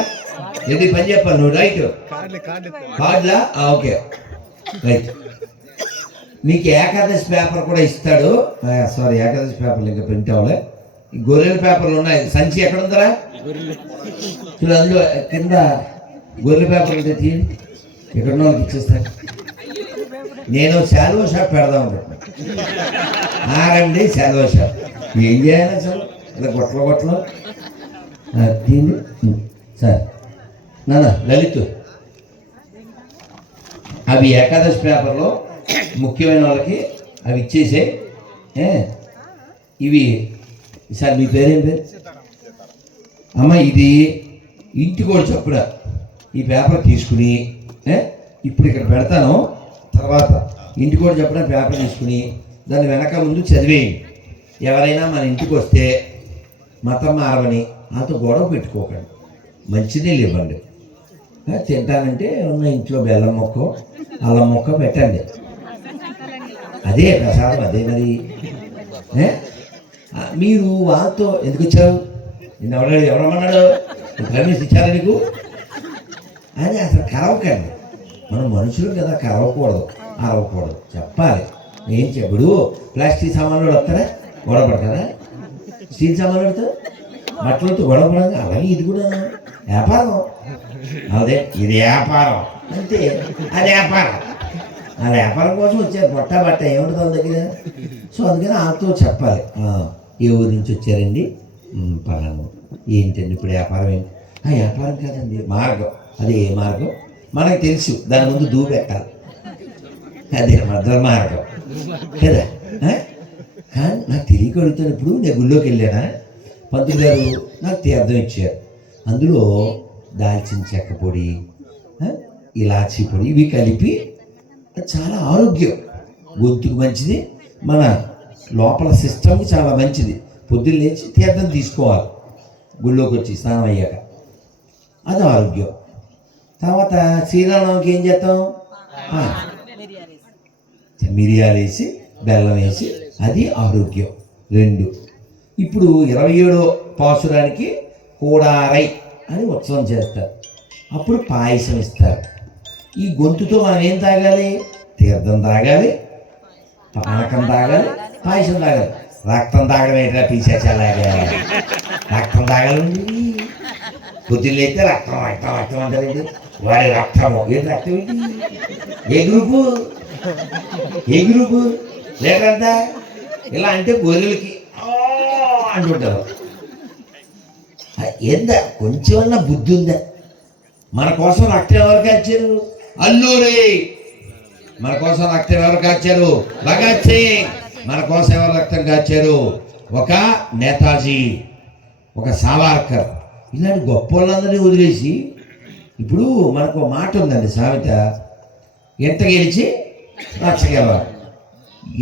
రెడ్డి పని చెప్పాలి నువ్వు. రైట్ కార్డులా? Okay right. నీకు ఏకాదశి పేపర్ కూడా ఇస్తాడు. సారీ ఏకాదశి పేపర్లు ఇంకా ప్రింట్ అవ్వలే. గొర్రెల పేపర్లు ఉన్నాయి. సంచి ఎక్కడ ఉందరా? చూడు అందులో కింద గొర్రెల పేపర్ ఉంటే తీయండి. ఎక్కడున్న వాళ్ళకి ఇచ్చేస్తాను. నేను శాలువా షాప్ పెడదాం అనుకుంటున్నాను. ఆరండి శాలువా షాప్. ఏం చేయాలి అసలు? ఇలా గొట్టలు తీయండి సార్. లలిత్ అవి ఏకాదశి పేపర్లో ముఖ్యమైన వాళ్ళకి అవి ఇచ్చేసే. ఇవి సార్ మీ పేరేం పేరు? అమ్మ ఇది ఇంటికి కూడా చొప్పున ఈ పేపర్ తీసుకుని ఇప్పుడు ఇక్కడ పెడతాను. తర్వాత ఇంటికి కూడా చొప్పున పేపర్ తీసుకుని దాని వెనక ముందు చదివేయండి. ఎవరైనా మన ఇంటికి వస్తే మతం మారవని వాళ్ళతో గొడవ పెట్టుకోకండి, మంచినీళ్ళు ఇవ్వండి. తింటానంటే ఉన్న ఇంట్లో బెల్లం మొక్క అల్లం మొక్క పెట్టండి. అదే ప్రసాదం. అదే మరి మీరు వాళ్ళతో ఎందుకు వచ్చావు? నేను ఎవరమ్మన్నాడు? రమేష్ ఇచ్చారా నీకు అని అసలు కరవకండి. మనం మనుషులు కదా, కరవకూడదు, అరవకూడదు, చెప్పాలి. ఏం చెప్పుడు ప్లాస్టిక్ సామాన్లు వస్తారా గొడవ పడతారా? స్టీల్ సామాన్లు పడతారు, బట్టలతో గొడవ పడదు. అలాగే ఇది కూడా వ్యాపారం. అదే ఇది వ్యాపారం అంతే, అది వ్యాపారం. ఆ వ్యాపారం కోసం వచ్చారు, పొట్టా బట్ట ఏముంటుంది వాళ్ళ దగ్గర. సో అందుకని వాళ్ళతో చెప్పాలి, ఏ ఊరి నుంచి వచ్చారండి, పలాను. ఏంటండి ఇప్పుడు వ్యాపారం ఏంటి? వ్యాపారం కాదండి, మార్గం. అది ఏ మార్గం మనకు తెలుసు, దాని ముందు దూ పెట్టాలి, అదే దుర్మార్గం కదా. కానీ నాకు తెలియక అడుగుతున్నప్పుడు నేను గుళ్ళోకి వెళ్ళానా, పంతులు గారు నాకు తీర్థం ఇచ్చారు. అందులో దాల్చిన చెక్క పొడి, ఇలాచీ పొడి ఇవి కలిపి చాలా ఆరోగ్యం, గొంతుకు మంచిది, మన లోపల సిస్టమ్కి చాలా మంచిది. పొద్దున్న లేచి తీర్థం తీసుకోవాలి గుళ్ళోకి వచ్చి స్నానం అయ్యాక, అది ఆరోగ్యం. తర్వాత శ్రీరామనవమికి ఏం చేస్తాం, మిరియాలు వేసి బెల్లం వేసి, అది ఆరోగ్యం. 2 ఇప్పుడు 27వ పాసురానికి కూడారై అని ఉత్సవం చేస్తారు, అప్పుడు పాయసం ఇస్తారు. ఈ గొంతుతో మనం ఏం తాగాలి, తీర్థం తాగాలి, పానకం తాగాలి, పాయసం తాగాలి. రక్తం తాగడం ఏంటా పీసేలాగా, రక్తం తాగాలండి. పొద్దున్న అయితే రక్తం రక్తం రక్తం అంటారండి, వాడి రక్తము ఏంటి, రక్తం ఏంటి, ఏ గ్రూపు లేదంతా ఇలా అంటే గొర్రెలకి అంటుంటారు. ఏందా కొంచెమన్నా బుద్ధి ఉందా? మన కోసం రక్తం ఎవరు కాచారు, అల్లూరి. మన కోసం రక్తం ఎవరు కాచారు, భగత్ సింగ్. మన కోసం ఎవరు రక్తం కాచారు, ఒక నేతాజీ, ఒక సావర్కర్. ఇలాంటి గొప్ప వాళ్ళందరినీ వదిలేసి, ఇప్పుడు మనకు మాట ఉందండి సామెత, ఎంత గెలిచి రచ్చగలవారు.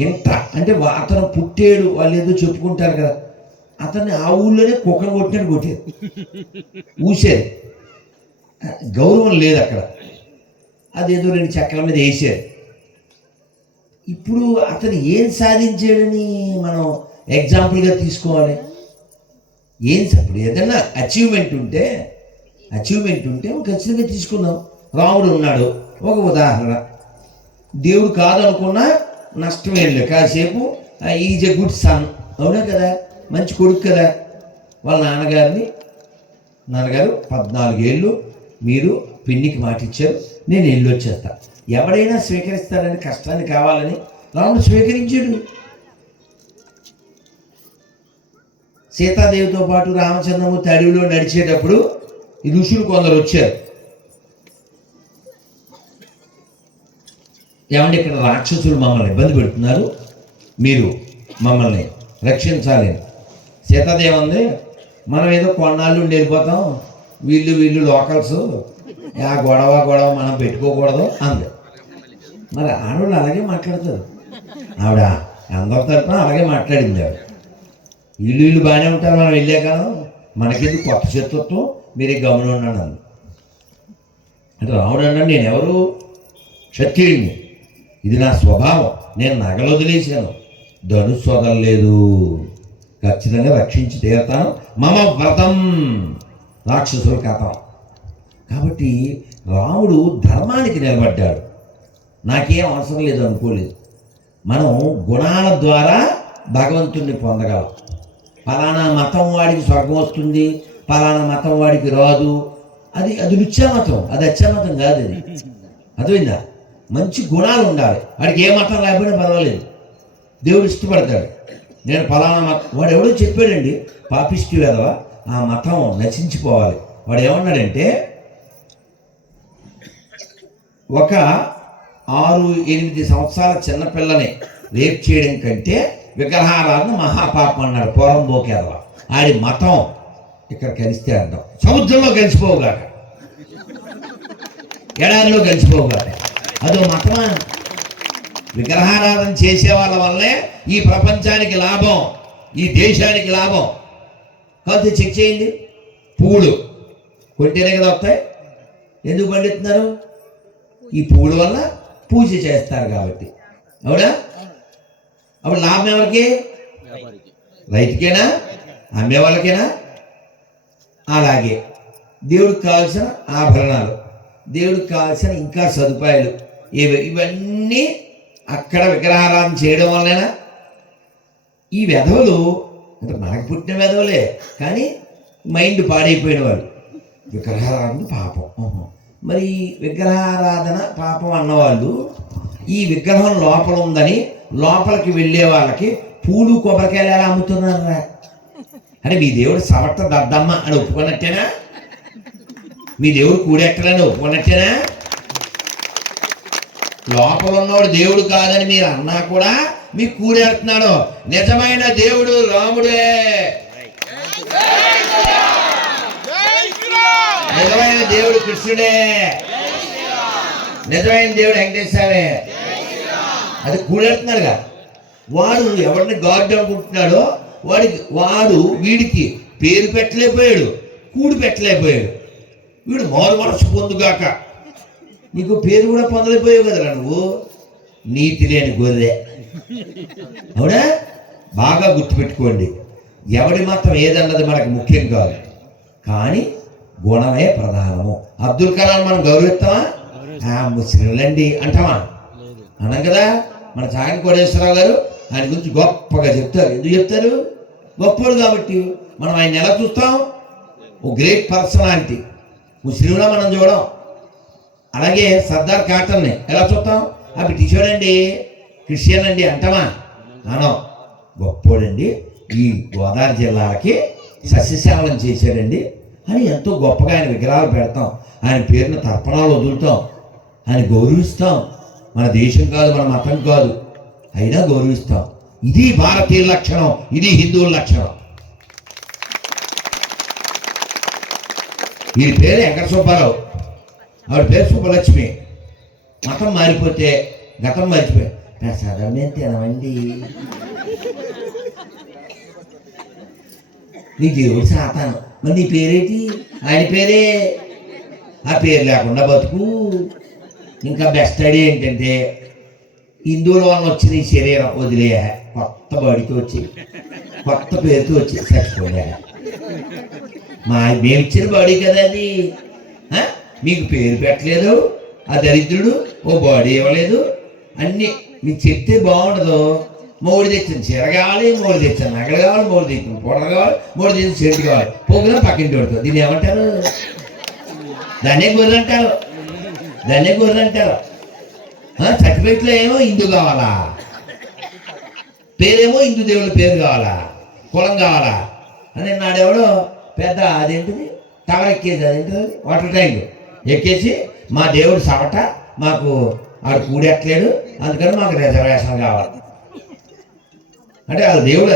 ఎంత అంటే అతను పుట్టేడు, వాళ్ళు ఏదో చెప్పుకుంటారు కదా, అతన్ని ఆ ఊళ్ళోనే కుక్కను కొట్టినట్టు కొట్టారు, ఊసారు. గౌరవం లేదు అక్కడ, అదేదో 2 చక్రాల మీద వేసారు. ఇప్పుడు అతను ఏం సాధించాడని మనం ఎగ్జాంపుల్గా తీసుకోవాలి. ఇప్పుడు ఏదైనా అచీవ్మెంట్ ఉంటే ఖచ్చితంగా తీసుకుందాం. రాముడు ఉన్నాడు ఒక ఉదాహరణ. దేవుడు కాదనుకున్నా నష్టం ఏం లేదు, కాసేపు ఈజ్ ఎ గుడ్ సన్, అవునా కదా, మంచి కొడుకు కదా. వాళ్ళ నాన్నగారు 14 ఏళ్ళు మీరు పిన్నికి మాట ఇచ్చారు, నేను వెళ్ళి వచ్చేస్తా. ఎవడైనా స్వీకరిస్తాడని, కష్టాన్ని కావాలని రాముడు స్వీకరించాడు. సీతాదేవితో పాటు రామచంద్రమూర్తి అడవిలో నడిచేటప్పుడు ఈ ఋషులు కొందరు వచ్చారు. ఏమంటే ఇక్కడ రాక్షసులు మమ్మల్ని ఇబ్బంది పెడుతున్నారు, మీరు మమ్మల్ని రక్షించాలి. సీతాదేవి అంది, మనం ఏదో కొన్నాళ్ళు వెళ్ళిపోతాం, వీళ్ళు లోకల్స్, ఆ గొడవ మనం పెట్టుకోకూడదు అంది. మరి ఆడవాళ్ళు అలాగే మాట్లాడతారు. ఆవిడ అందరి తరఫున అలాగే మాట్లాడింది. ఆవిడ వీళ్ళు బాగానే ఉంటారు, మనం వెళ్ళే కాలం మనకేది కొత్త శత్రుత్వం, మీరే గమనం ఉన్నాను అంది. అంటే రాముడు అన్నాడు, నేను ఎవరు, క్షత్రియుడిని, ఇది నా స్వభావం, నేను నగలు వదిలేశాను, ధనుస్సు వదలలేదు, ఖచ్చితంగా రక్షించి తీరుతాను, మమ వ్రతం, రాక్షసుల కథం. కాబట్టి రాముడు ధర్మానికి నిలబడ్డాడు, నాకేం అవసరం లేదు అనుకోలేదు. మనం గుణాల ద్వారా భగవంతుణ్ణి పొందగలం. ఫలానా మతం వాడికి స్వర్గం వస్తుంది, ఫలానా మతం వాడికి రాదు, అది రుచ్యామతం, అది అత్యామతం కాదు. అది అర్థమైందా? మంచి గుణాలు ఉండాలి. వాడికి ఏ మతం లేకపోయినా పర్వాలేదు, దేవుడు ఇష్టపడతాడు. నేను ఫలానా మతం, వాడు ఎవడో చెప్పాడండి, పాపిష్టి వెధవ, ఆ మతం నశించిపోవాలి. వాడు ఏమన్నాడంటే, ఒక 6-8 సంవత్సరాల చిన్నపిల్లని రేప్ చేయడం కంటే విగ్రహారాధన మహాపాపం అన్నాడు. పోరంబోకేదవ, ఆడి మతం ఇక్కడ కలిస్తే అర్థం, సముద్రంలో కలిసిపోవుగాక, ఎడారిలో కలిసిపోవుగాక, అదో మతమా? విగ్రహారాధన చేసే వాళ్ళ వల్లే ఈ ప్రపంచానికి లాభం, ఈ దేశానికి లాభం. కాబట్టి చెక్ చేయండి, పువ్వులు కొంటేనే కదా వస్తాయి. ఎందుకు పండిస్తున్నారు? ఈ పువ్వుల వల్ల పూజ చేస్తారు కాబట్టి, అవునా? అప్పుడు లాభం ఎవరికి? రైతుకేనా, అమ్మే వాళ్ళకేనా? అలాగే దేవుడికి కావాల్సిన ఆభరణాలు, దేవుడికి కావాల్సిన ఇంకా సదుపాయాలు, ఇవన్నీ అక్కడ విగ్రహారాధన చేయడం వల్లనా? ఈ వెధవలు అంటే మనకు పుట్టిన వెధవలే, కానీ మైండ్ పాడైపోయిన వాళ్ళు. విగ్రహారాధన పాపం, మరి విగ్రహారాధన పాపం అన్నవాళ్ళు ఈ విగ్రహం లోపల ఉందని లోపలికి వెళ్ళే వాళ్ళకి పూలు కొబ్బరికాయలు ఎలా అమ్ముతున్నారా? అంటే మీ దేవుడు సవట్ట దద్దమ్మ అని ఒప్పుకున్నట్టేనా? మీ దేవుడు కూడెట్టలని ఒప్పుకున్నట్టేనా? లోపల ఉన్నవాడు దేవుడు కాదని మీరు అన్నా కూడా మీకు కూడెడుతున్నాడు. నిజమైన దేవుడు రాముడే, నిజమైన దేవుడు కృష్ణుడే, నిజమైన దేవుడు వెంకటేశ్వరే. అది కూడెడుతున్నాడుగా. వాడు ఎవరిని గాడ్ అనుకుంటున్నాడో వాడు వీడికి పేరు పెట్టలేకపోయాడు, కూడి పెట్టలేకపోయాడు. వీడు మారు మనసు పొందుగాక. నీకు పేరు కూడా పొందలేకపోయావు కదరా నువ్వు, నీతి లేని గొర్రె. అవునా? బాగా గుర్తుపెట్టుకోండి. ఎవడి మాత్రం ఏదన్నది మనకు ముఖ్యం కాదు, కానీ గుణమే ప్రధానము. అబ్దుల్ కలాం మనం గౌరవిస్తామా? ముస్లింలండి అంటామా? అన్నాం కదా. మన చాగంటి కోటేశ్వరరావు గారు ఆయన గురించి గొప్పగా చెప్తారు. ఎందుకు చెప్తారు? గొప్పడు కాబట్టి. మనం ఆయన ఎలా చూస్తాం? ఓ గ్రేట్ పర్సనాలిటీ. ముస్లింలా మనం చూడం. అలాగే సర్దార్ కాటన్ని ఎలా చూస్తాం? బ్రిటిషోడు అండి, క్రిస్టియన్ అండి అంటామా? అనం. గొప్పోడండి, ఈ గోదావరి జిల్లాలకి సస్యశ్యామలం చేశాడండి అని ఎంతో గొప్పగా ఆయన విగ్రహాలు పెడతాం, ఆయన పేరును తర్పణాలు వదులుతాం, ఆయన గౌరవిస్తాం. మన దేశం కాదు, మన మతం కాదు, అయినా గౌరవిస్తాం. ఇది భారతీయుల లక్షణం, ఇది హిందువుల లక్షణం. వీరి పేరు వెంకట సుబ్బారావు, ఆవిడ పేరు సుబ్బలక్ష్మి. మతం మారిపోతే గతం మర్చిపోయి ప్రసాదం నేను తినమండి, నీ దేవుడు సాతాను, మరి నీ పేరేంటి? ఆయన పేరే. ఆ పేరు లేకుండా బతుకు. ఇంకా బెస్ట్ ఐడియా ఏంటంటే హిందువుల వల్ల వచ్చిన ఈ శరీరం వదిలే, కొత్త బాడీతో వచ్చి కొత్త పేరుతో వచ్చి చచ్చిపోయా. మేము ఇచ్చిన బాడీ కదా అది. మీకు పేరు పెట్టలేదు ఆ దరిద్రుడు, ఓ బాడీ ఇవ్వలేదు, అన్నీ మీకు చెప్తే బాగుండదు. మూడు తెచ్చిన చీర కావాలి, మూడు తెచ్చిన నగలు కావాలి, మూడు తెచ్చిన పౌడర్ కావాలి, మూడు తెచ్చిన షర్ట్ కావాలి, పోగుదా పక్కింటి పడుతుంది. దీన్ని ఏమంటారు? దాన్నే గొర్రె అంటారు, దాన్నే గొర్రె అంటారు. సర్టిఫికెట్లో ఏమో హిందూ కావాలా, పేరేమో హిందూ దేవుళ్ళ పేరు కావాలా, కులం కావాలా అని నాడెవడో పెద్ద అదేంటిది టవర్ ఎక్కేది, అదేంటిది వాటర్ ట్యాంక్ ఎక్కేసి మా దేవుడు సవట, మాకు ఆడు కూడెట్టలేడు, అందుకని మాకు రిజర్వేషన్ కావాలి అంటే వాళ్ళ దేవుడు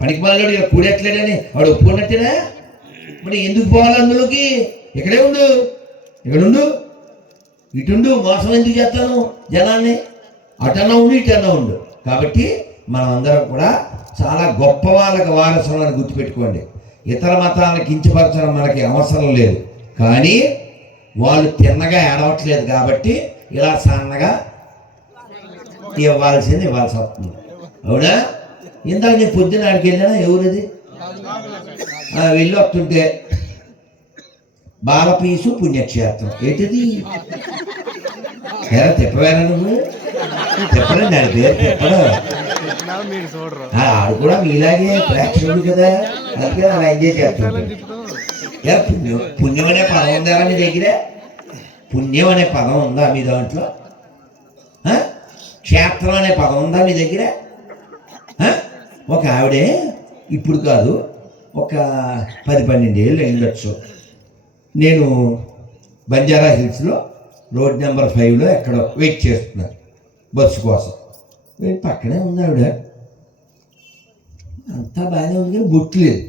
పనికి మాలాడు ఇలా కూడెట్టలేడని వాడు ఒప్పుకున్నట్టేనా? మరి ఎందుకు పోవాలి అందులోకి? ఇక్కడే ఉండు, ఇక్కడుండు, ఇటుండు. మోసం ఎందుకు చేస్తాను జనాన్ని? అటన్నా ఉండు, ఇటన్నా ఉండు. కాబట్టి మనం అందరం కూడా చాలా గొప్ప వాళ్ళకి వారసులను గుర్తుపెట్టుకోండి. ఇతర మతాలను కించపరచడం మనకి అవసరం లేదు, కానీ వాళ్ళు తిన్నగా ఏడవట్లేదు కాబట్టి ఇలా సన్నగా ఇవ్వాల్సింది ఇవ్వాల్సి వస్తుంది. అవునా? ఇందాక నేను పొద్దున్న ఆడికి వెళ్ళినా, ఎవరిది వెళ్ళి వస్తుంటే బాలపీసు పుణ్యక్షేత్రం ఏంటిది? ఎలా చెప్పవేనా నువ్వు? చెప్పడండి ఆడి పేరు చెప్పడం. ఆడు కూడా మీలాగే ప్రేక్షకుడు కదా, అందుకే అలా ఎంజాయ్ చేస్తుంటాడు. పుణ్యం అనే పదం ఉందా మీ దగ్గర? పుణ్యం అనే పదం ఉందా మీ దాంట్లో? క్షేత్రం అనే పదం ఉందా మీ దగ్గర? ఒక ఆవిడే ఇప్పుడు కాదు, ఒక 10-12 ఏళ్ళు అయిండొచ్చు, నేను బంజారా హిల్స్లో రోడ్ నెంబర్ 5లో ఎక్కడో వెయిట్ చేస్తున్నాను బస్సు కోసం. పక్కనే ఉంది ఆవిడ, అంతా బాగానే ఉంది కానీ బొట్టు లేదు.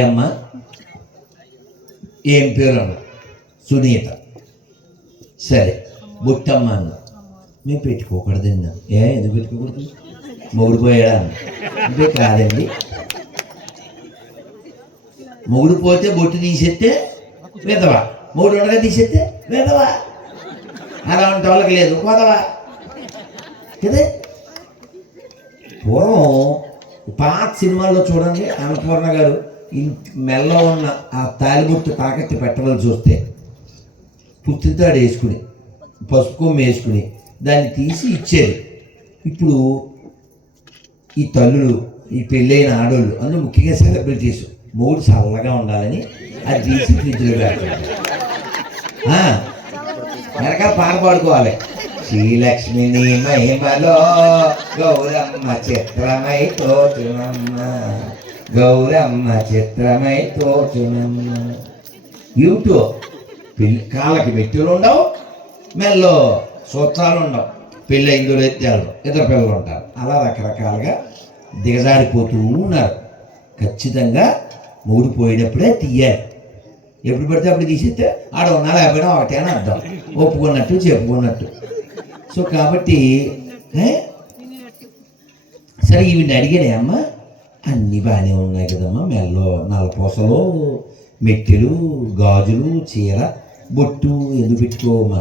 ఏమ్మా ఏం పేరు అన్న? సునీత. సరే బొట్టమ్మ అన్న. మేము పెట్టుకోకూడదండి. ఎందుకు పెట్టుకోకూడదు? మొగుడు పోయాడా అన్న. అంటే కాదండి, మొగుడు పోతే బొట్టు తీసేస్తే విధవా, మొగుడు ఉండగా తీసేస్తే విధవా. అలా ఉంటే వాళ్ళకి లేదు కొదవా కదా. పూర్వం పాత సినిమాల్లో చూడండి, అన్నపూర్ణ గారు మెల్లో ఉన్న ఆ తాలిబొట్టు తాకత్తి పెట్టవలసి వస్తే పుత్తితాడు వేసుకుని పసుపు కొమ్ము వేసుకుని దాన్ని తీసి ఇచ్చేది. ఇప్పుడు ఈ తల్లులు, ఈ పెళ్ళైన ఆడోళ్ళు, అందులో ముఖ్యంగా సెలబ్రిటీస్, మూడు చల్లగా ఉండాలని అది తీసి ఫ్రిడ్జ్లో పెడతారు. వెనకాల పాట పాడుకోవాలి. శ్రీలక్ష్మిని మహిమలో గౌరమ్మ చిత్రమై తోచునమ్మ, గౌరమ్మ చిత్రమై తోచునమ్మ. యూట్యూబ్ కాళ్ళకి మెట్టులు ఉండవు, మెల్లో సూత్రాలు ఉండవు, పెళ్ళి ఐదుగురు ఎత్తారు, ఇద్దరు పిల్లలు ఉంటారు. అలా రకరకాలుగా దిగజారిపోతూ ఉన్నారు. ఖచ్చితంగా మూడిపోయేటప్పుడే తీయాలి. ఎప్పుడు పడితే అప్పుడు తీసేస్తే ఆడ ఉన్నా లేకపోయినా ఒకటే అని అర్థం, ఒప్పుకున్నట్టు చెప్పుకున్నట్టు. సో కాబట్టి సరే ఇవి అడిగానే అమ్మ, అన్నీ బాగానే ఉన్నాయి కదమ్మా, మెల్లో నల్లపూసలు, మెట్టెలు, గాజులు, చీర, బొట్టు ఎందుకు పెట్టుకోమా?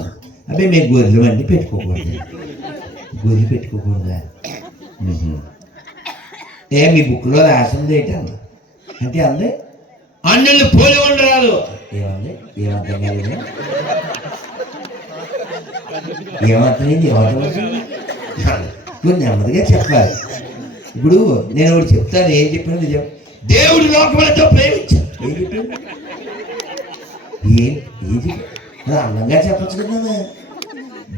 అబ్బాయి మేము గొర్రెలు అన్నీ పెట్టుకోకూడదు. గొర్రెలు పెట్టుకోకూడదా? మీ బుక్లో రాసింది ఏంటి అంటే అందే అన్నులు పోలి ఉండరాదు. ఏమంది? ఏమర్థం కాలేదు? ఏమర్థమైంది? ఇప్పుడు నెమ్మదిగా చెప్పాలి. ఇప్పుడు నేను ఒకటి చెప్తాను, ఏం చెప్పాను నిజం. దేవుడు లోకములతో ప్రేమించాను. ఏం చెప్పాను? ఏం చెప్పాను? అందంగా చెప్పచ్చు కదా.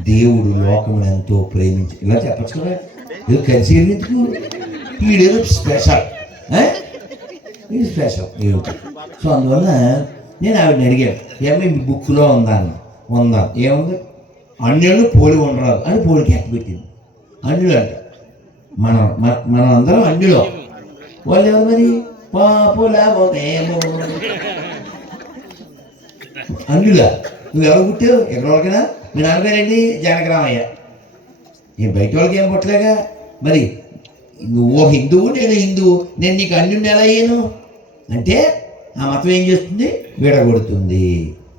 దేవుడు లోకమును ఎంతో ప్రేమించి ఇలా చెప్పచ్చు కదా. ఏదో కలిసి ఎందుకు? వీడేదో స్పెషల్, ఇది స్పెషల్ ఏమిటి? సో అందువల్ల నేను ఆవిడని అడిగాను, ఏమో మీ బుక్లో ఉందా? ఏముంది? అన్యులు పోలి ఉండరాదు అని పోలికి ఎక్కబెట్టింది. అన్యులు అంట మనం అందరం అన్యులు. వాళ్ళు ఎవరు మరి? పాపులమేమో అన్యులా? నువ్వు ఎవరు పుట్టావు? ఎక్కడ వాళ్ళకైనా? మీ నాన్నగారండి జానకరామయ్య. నేను బయట వాళ్ళకి ఏం పుట్టలేగా. మరి నువ్వు హిందువు, నేను హిందువు, నేను నీకు అన్యుడిని ఎలా అయ్యాను అంటే ఆ మతం ఏం చేస్తుంది? విడగొడుతుంది.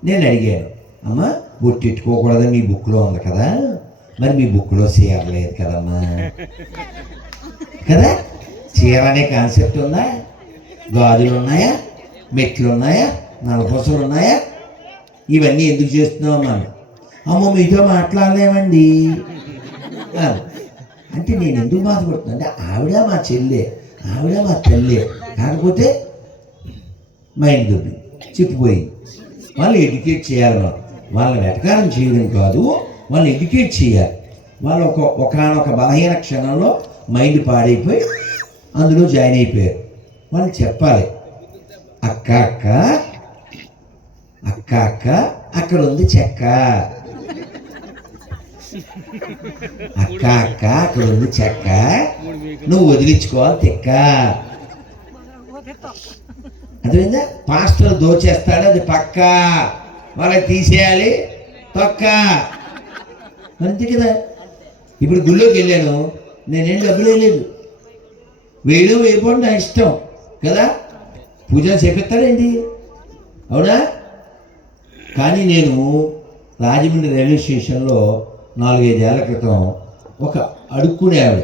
నేను అడిగాను, అమ్మ బొట్టెట్టుకోకూడదని మీ బుక్లో ఉంది కదా, మరి మీ బుక్లో చీర లేదు కదమ్మా కదా? చీర అనే కాన్సెప్ట్ ఉందా? గాజులు ఉన్నాయా? మెట్లు ఉన్నాయా? నలపూసలు ఉన్నాయా? ఇవన్నీ ఎందుకు చేస్తున్నావు మనం? అమ్మో మీతో మాట్లాడలేమండి అంటే నేను ఎందుకు బాధపడుతున్నా అంటే ఆవిడ మా చెల్లె, ఆవిడ మా తల్లే, కాకపోతే మైండ్ దుబ్బి చెప్పిపోయింది. వాళ్ళు ఎడ్యుకేట్ చేయాలి. వాళ్ళని వెటకారం చేయడం కాదు, వాళ్ళని ఎడ్యుకేట్ చేయాలి. వాళ్ళు ఒకనొక బలహీన క్షణంలో మైండ్ పాడైపోయి అందులో జాయిన్ అయిపోయారు. వాళ్ళు చెప్పాలి, అక్క అక్క అక్క అక్క అక్కడ ఉంది చెక్క, అక్క అక్క అక్కడ ఉంది చెక్క, నువ్వు వదిలించుకోవాలి తెక్క. అదేవిధంగా పాస్టర్ దోచేస్తాడు, అది పక్క, వాళ్ళకి తీసేయాలి పక్క. అంతే కదా. ఇప్పుడు గుళ్ళోకి వెళ్ళాను, నేనేం డబ్బులు వేయలేదు, వేయకపోవడం నా ఇష్టం కదా. పూజలు చేపిస్తాడేంటి? అవునా? కానీ నేను రాజమండ్రి రైల్వే స్టేషన్లో 4-5 ఏళ్ల క్రితం ఒక అడుక్కునే ఆవిడ